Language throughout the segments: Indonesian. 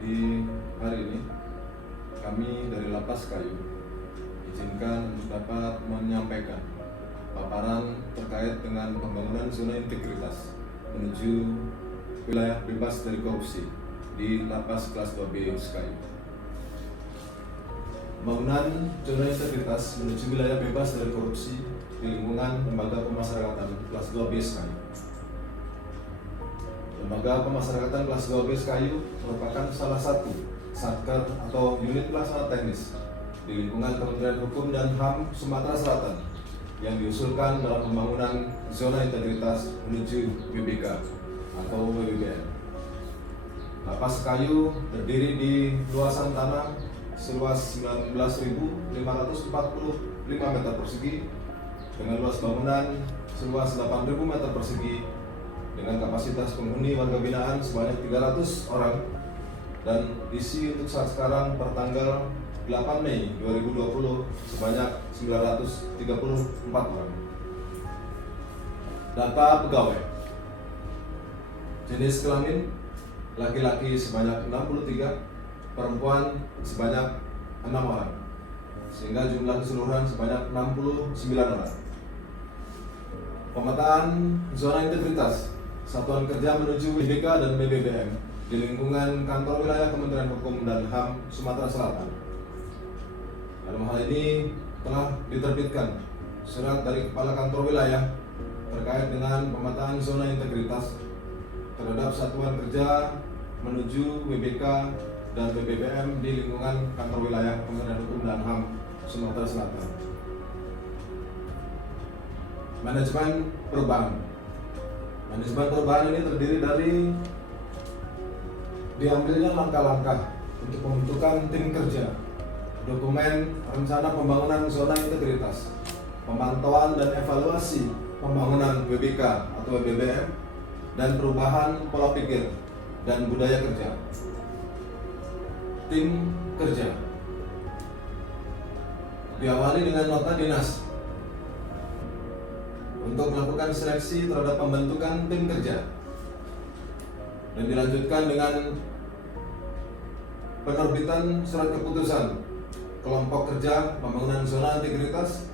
Di hari ini kami dari Lapas Kayu izinkan untuk dapat menyampaikan paparan terkait dengan pembangunan zona integritas menuju wilayah bebas dari korupsi di Lapas kelas 2B Kayu. Pembangunan zona integritas menuju wilayah bebas dari korupsi di lingkungan Lembaga Pemasyarakatan kelas 2B Kayu. Lembaga Pemasyarakatan kelas 2B Kayu merupakan salah satu satker atau unit pelaksana teknis di lingkungan Kementerian Hukum dan HAM Sumatera Selatan yang diusulkan dalam pembangunan zona integritas menuju WBK atau WBBN. Lapas Kayu terdiri di luasan tanah seluas 19.545 meter persegi dengan luas bangunan seluas 8.000 meter persegi dengan kapasitas penghuni warga binaan sebanyak 300 orang dan isi untuk saat sekarang per tanggal 8 Mei 2020 sebanyak 934 orang. Data pegawai: jenis kelamin laki-laki sebanyak 63, perempuan sebanyak 6 orang, sehingga jumlah keseluruhan sebanyak 69 orang. Pemetaan zona integritas Satuan Kerja menuju WBK dan WBBM di lingkungan Kantor Wilayah Kementerian Hukum dan HAM Sumatera Selatan. Dalam hal ini telah diterbitkan surat dari Kepala Kantor Wilayah terkait dengan pemetaan zona integritas terhadap Satuan Kerja menuju WBK dan WBBM di lingkungan Kantor Wilayah Kementerian Hukum dan HAM Sumatera Selatan. Manajemen perubahan. Manajemen perubahan ini terdiri dari diambilnya langkah-langkah untuk pembentukan tim kerja, dokumen rencana pembangunan zona integritas, pemantauan dan evaluasi pembangunan WBK atau WBBM, dan perubahan pola pikir dan budaya kerja. Tim kerja diawali dengan nota dinas untuk melakukan seleksi terhadap pembentukan tim kerja dan dilanjutkan dengan penerbitan surat keputusan kelompok kerja pembangunan zona integritas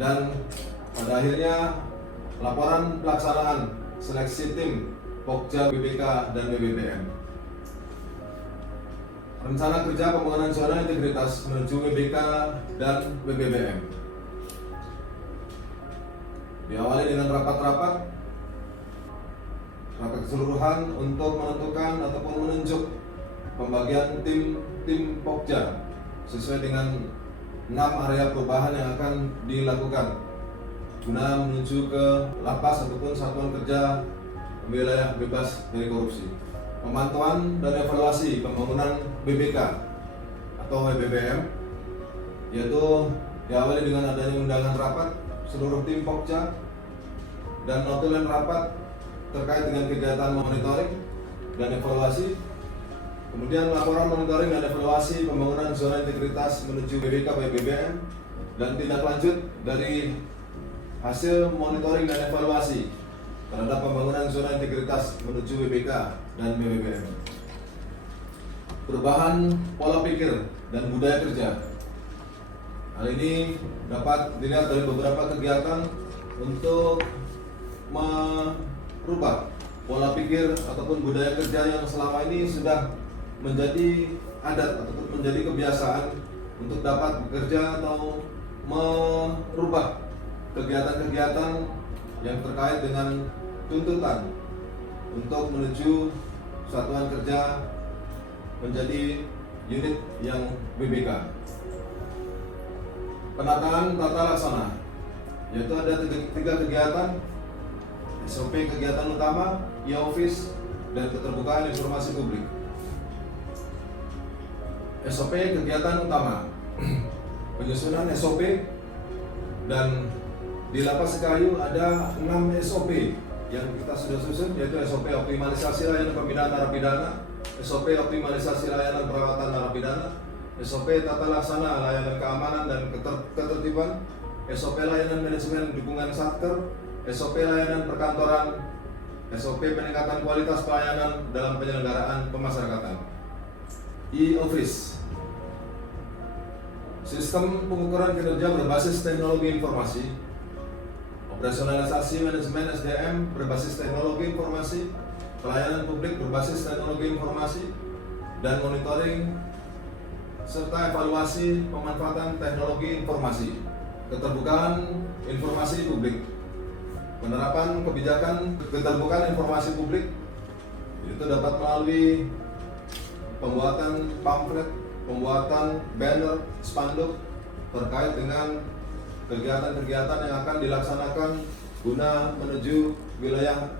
dan pada akhirnya laporan pelaksanaan seleksi tim Pokja WBK dan WBBM. Rencana kerja pembangunan zona integritas menuju WBK dan WBBM diawali dengan rapat keseluruhan untuk menentukan ataupun menunjuk pembagian tim Pokja sesuai dengan 6 area perubahan yang akan dilakukan guna menuju ke lapas ataupun satuan kerja wilayah bebas dari korupsi. Pemantauan dan evaluasi pembangunan BBK atau WBBM yaitu diawali dengan adanya undangan rapat seluruh tim Pokja dan notulen rapat terkait dengan kegiatan monitoring dan evaluasi, kemudian laporan monitoring dan evaluasi pembangunan zona integritas menuju WBK WBBM dan tindak lanjut dari hasil monitoring dan evaluasi terhadap pembangunan zona integritas menuju WBK dan WBBM. Perubahan pola pikir dan budaya kerja. Hal ini dapat dilihat dari beberapa kegiatan untuk merubah pola pikir ataupun budaya kerja yang selama ini sudah menjadi adat ataupun menjadi kebiasaan untuk dapat bekerja atau merubah kegiatan-kegiatan yang terkait dengan tuntutan untuk menuju satuan kerja menjadi unit yang WBK. Penataan tata laksana, yaitu ada 3 kegiatan: SOP kegiatan utama, e-office, dan keterbukaan informasi publik. SOP kegiatan utama, penyusunan SOP, dan di Lapas Kayu ada 6 SOP yang kita sudah susun, yaitu SOP optimalisasi layanan pembinaan narapidana, SOP optimalisasi layanan perawatan narapidana, SOP tata laksana layanan keamanan dan ketertiban, SOP layanan manajemen dukungan satker, SOP layanan perkantoran, SOP peningkatan kualitas pelayanan dalam penyelenggaraan pemasyarakatan. e-office. Sistem pengukuran kinerja berbasis teknologi informasi, operasionalisasi manajemen SDM berbasis teknologi informasi, pelayanan publik berbasis teknologi informasi, dan monitoring serta evaluasi pemanfaatan teknologi informasi, keterbukaan informasi publik. Penerapan kebijakan keterbukaan informasi publik itu dapat melalui pembuatan pamflet, pembuatan banner, spanduk terkait dengan kegiatan-kegiatan yang akan dilaksanakan guna menuju wilayah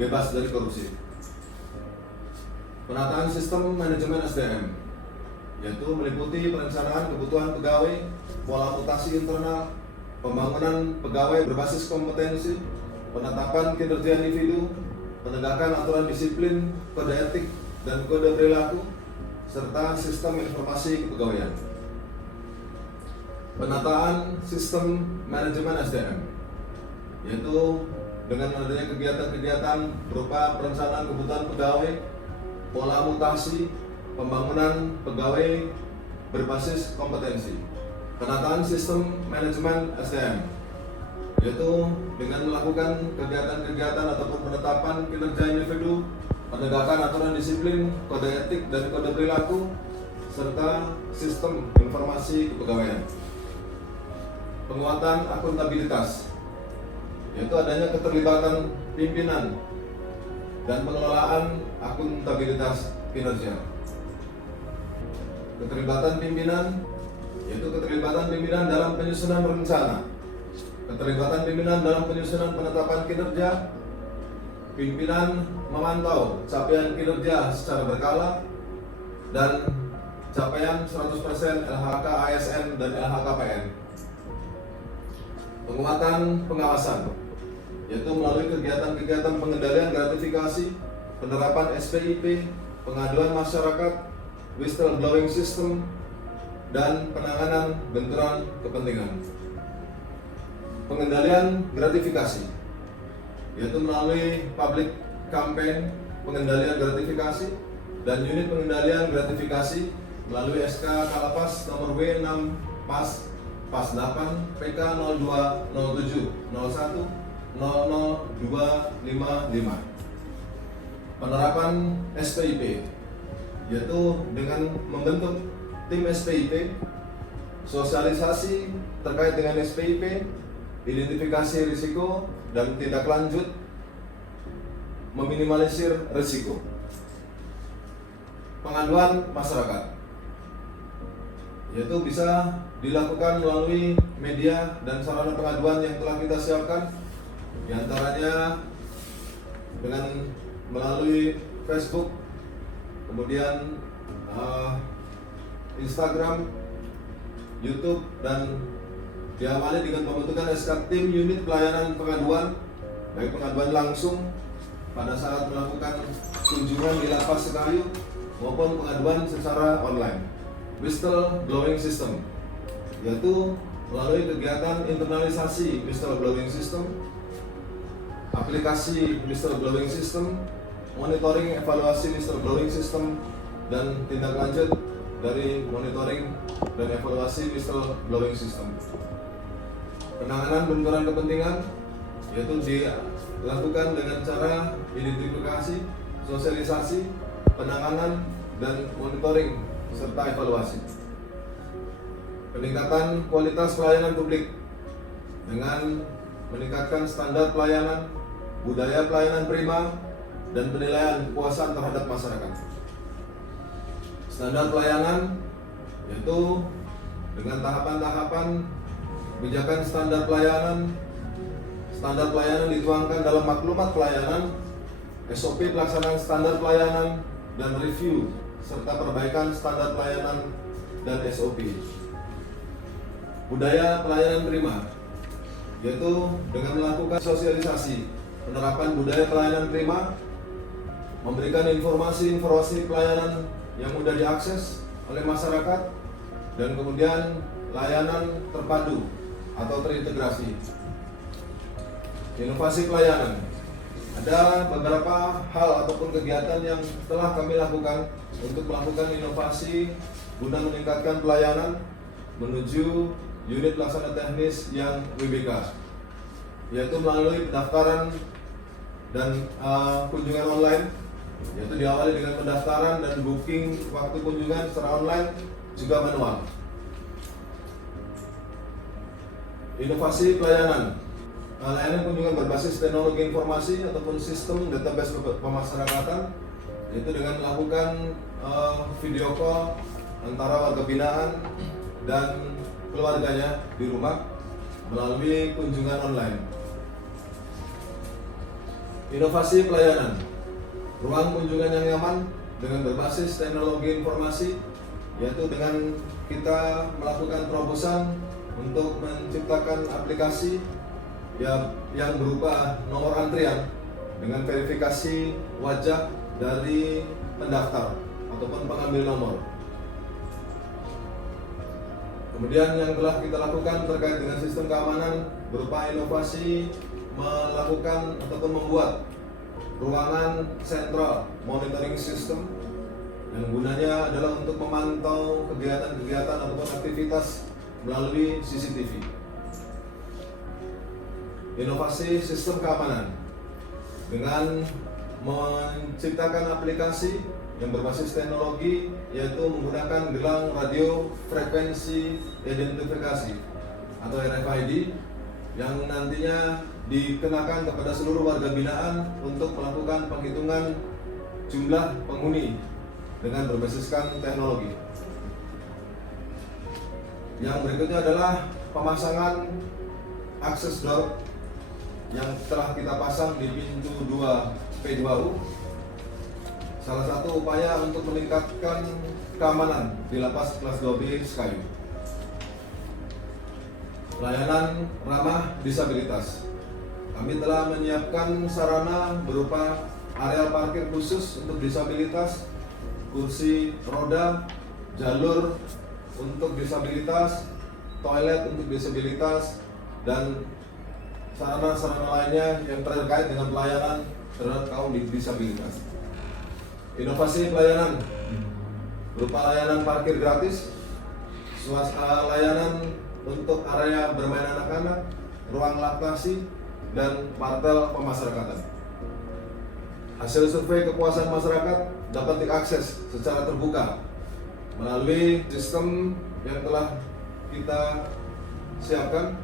bebas dari korupsi. Penataan sistem manajemen SDM, yaitu meliputi perencanaan kebutuhan pegawai, pola mutasi internal, pembangunan pegawai berbasis kompetensi, penetapan kinerja individu, penegakan aturan disiplin, kode etik, dan kode perilaku, serta sistem informasi kepegawaian. Penataan sistem manajemen SDM, yaitu dengan adanya kegiatan-kegiatan berupa perencanaan kebutuhan pegawai, pola mutasi, pembangunan pegawai berbasis kompetensi. Penataan sistem manajemen SDM, yaitu dengan melakukan kegiatan-kegiatan ataupun penetapan kinerja individu, penegakan aturan disiplin, kode etik, dan kode perilaku, serta sistem informasi kepegawaian. Penguatan akuntabilitas, yaitu adanya keterlibatan pimpinan dan pengelolaan akuntabilitas kinerja. Keterlibatan pimpinan, yaitu keterlibatan pimpinan dalam penyusunan rencana, keterlibatan pimpinan dalam penyusunan penetapan kinerja, pimpinan memantau capaian kinerja secara berkala, dan capaian 100% LHK ASN dan LHKPN. Penguatan pengawasan, yaitu melalui kegiatan-kegiatan pengendalian gratifikasi, penerapan SPIP, pengaduan masyarakat, whistleblowing system, dan penanganan benturan kepentingan. Pengendalian gratifikasi, yaitu melalui public campaign pengendalian gratifikasi dan unit pengendalian gratifikasi melalui SK Kalapas nomor W6 Pas 8 PK 0207 01 00255. Penerapan SPIP, yaitu dengan membentuk tim SPIP, sosialisasi terkait dengan SPIP, identifikasi risiko, dan tindak lanjut meminimalisir risiko. Pengaduan masyarakat, yaitu bisa dilakukan melalui media dan sarana pengaduan yang telah kita siapkan, diantaranya dengan melalui Facebook, kemudian Instagram, YouTube, dan diawali dengan pembentukan SK tim unit pelayanan pengaduan, baik pengaduan langsung pada saat melakukan kunjungan di lapas Sekayu maupun pengaduan secara online. Whistleblowing system, yaitu melalui kegiatan internalisasi whistleblowing system, aplikasi whistleblowing system, monitoring evaluasi whistleblowing system, dan tindak lanjut dari monitoring dan evaluasi whistleblowing system. Penanganan benturan kepentingan, yaitu dilakukan dengan cara identifikasi, sosialisasi, penanganan, dan monitoring serta evaluasi. Peningkatan kualitas pelayanan publik dengan meningkatkan standar pelayanan, budaya pelayanan prima, dan penilaian kepuasan terhadap masyarakat. Standar pelayanan, yaitu dengan tahapan-tahapan kebijakan standar pelayanan. Standar pelayanan dituangkan dalam maklumat pelayanan, SOP pelaksanaan standar pelayanan, dan review serta perbaikan standar pelayanan dan SOP. Budaya pelayanan prima, yaitu dengan melakukan sosialisasi penerapan budaya pelayanan prima, memberikan informasi pelayanan yang mudah diakses oleh masyarakat, dan kemudian layanan terpadu atau terintegrasi. Inovasi pelayanan, Ada beberapa hal ataupun kegiatan yang telah kami lakukan untuk melakukan inovasi guna meningkatkan pelayanan menuju unit pelaksana teknis yang WBK, yaitu melalui pendaftaran dan kunjungan online, yaitu diawali dengan pendaftaran dan booking waktu kunjungan secara online juga manual. Inovasi pelayanan. Layanan kunjungan berbasis teknologi informasi ataupun sistem database pemasyarakatan, yaitu dengan melakukan video call antara warga binaan dan keluarganya di rumah melalui kunjungan online. Inovasi pelayanan. Ruang kunjungan yang nyaman dengan berbasis teknologi informasi, yaitu dengan kita melakukan terobosan untuk menciptakan aplikasi yang berupa nomor antrian dengan verifikasi wajah dari pendaftar ataupun pengambil nomor. Kemudian yang telah kita lakukan terkait dengan sistem keamanan berupa inovasi melakukan ataupun membuat ruangan sentral monitoring system yang gunanya adalah untuk memantau kegiatan-kegiatan ataupun aktivitas melalui CCTV. Inovasi sistem keamanan dengan menciptakan aplikasi yang berbasis teknologi, yaitu menggunakan gelang radio frekuensi identifikasi atau RFID yang nantinya dikenakan kepada seluruh warga binaan untuk melakukan penghitungan jumlah penghuni dengan berbasiskan teknologi. Yang berikutnya adalah pemasangan akses door yang telah kita pasang di pintu 2 P2U, salah satu upaya untuk meningkatkan keamanan di lapas kelas 2B Sekayu. Pelayanan ramah disabilitas. Kami telah menyiapkan sarana berupa area parkir khusus untuk disabilitas, kursi roda, jalur untuk disabilitas, toilet untuk disabilitas, dan sarana-sarana lainnya yang terkait dengan pelayanan terhadap kaum disabilitas. Inovasi pelayanan berupa layanan parkir gratis, layanan untuk area bermain anak-anak, ruang laktasi, dan martel pemasyarakatan. Hasil survei kepuasan masyarakat dapat diakses secara terbuka melalui sistem yang telah kita siapkan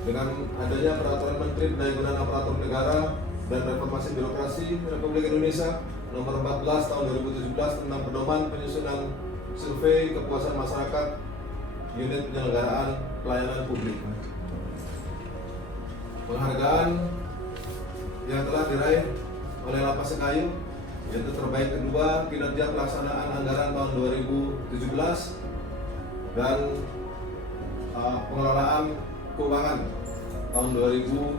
dengan adanya Peraturan Menteri Pendayagunaan Aparatur Negara dan Reformasi Birokrasi Republik Indonesia Nomor 14 Tahun 2017 tentang pedoman penyusunan survei kepuasan masyarakat unit penyelenggaraan pelayanan publik. Penghargaan yang telah diraih oleh Lapas Sekayu yaitu terbaik kedua kinerja pelaksanaan anggaran tahun 2017 dan pengelolaan keuangan tahun 2019.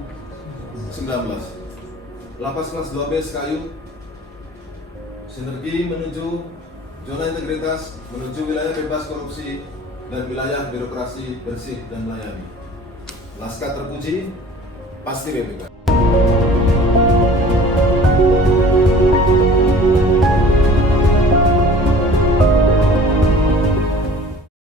Lapas kelas 2B Sekayu sinergi menuju zona integritas, menuju wilayah bebas korupsi dan wilayah birokrasi bersih dan melayani. Laskar terpuji, pasti BPK.